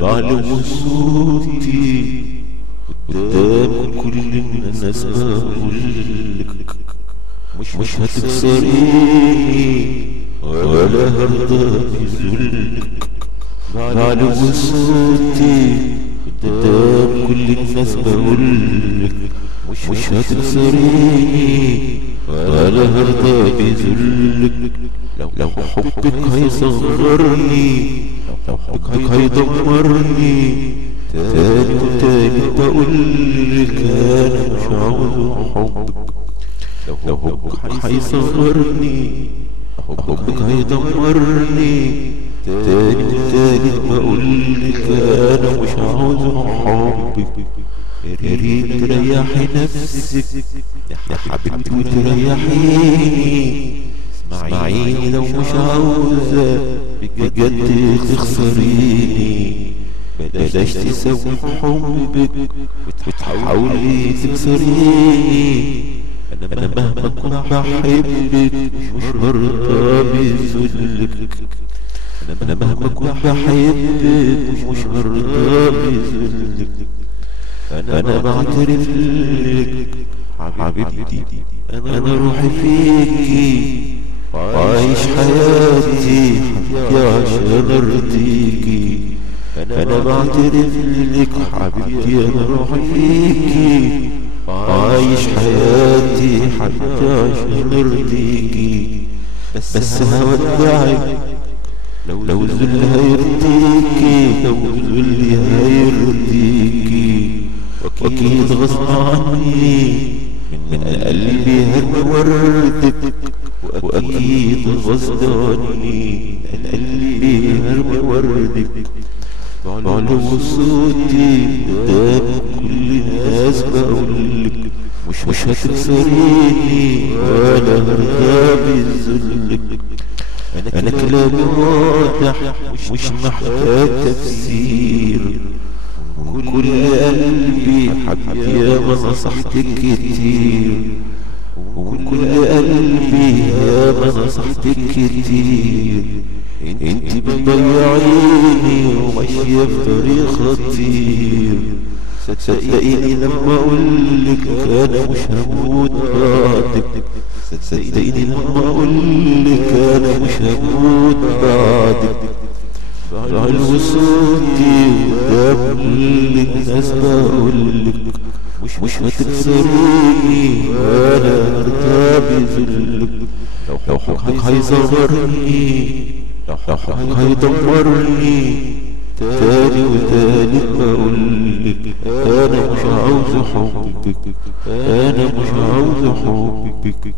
بعلو صوتي قدام كل الناس بقولك مش هتكسريني ولا هرضى بذلك. بعلو صوتي قدام كل الناس بقولك مش هتكسريني ولا هرضى بذلك. لو حبك هيصغرني، لو حبك هيدمرني، تاني وتاني بقولك انا مش عاوز حبك. لو حبك هيصغرني، لو حبك هيدمرني، تاني وتاني بقولك انا مش عاوز حبك. يا ريت تريحي نفسك يا حبيبتي وتريحيني. اسمعيني لو مش عاوزة بجد تخسريني، بلاش تسوي حبك وتحاولي تكسريني. انا مهما كنت بحبك مش برضى بذلك. انا مهما كنت بحبك مش برضى بذلك. انا بعترف لك حبيبتي، انا روحي فيكي وعايش حياتي عشان ارضيكي. انا بعترف لك حبيبتي، انا روحي فيكي وعايش حياتي حتى عشان ارضيكي. بس هودعك لو الذل هيرضيكي، لو الذل هيرضيكي، واكيد غصب عني من قلبي هرمي وردك، واكيد غصب عني من قلبي هرمي وردك. بعلو صوتي قدام كل الناس بقولك مش هتكسريني ولا هرضى بذلك. انا كلامي واضح مش محتاج تفسير، من كل قلبي حبيبتي ياما نصحتك كتير، ومن كل قلبي ياما نصحتك كتير. انتي بتضيعيني وماشية في طريق خطير. صدقيني لما اقولك انا مش هموت بعدك، صدقيني لما اقولك انا مش هموت بعدك. بعلو صوتي قدام كل الناس بقولك مش هتكسريني ولا هرضى بذلك. لو حبك هيصغرني، لو حبك هيدمرني، تاني وتالت بقولك انا مش عاوز حبك، انا مش عاوز حبك.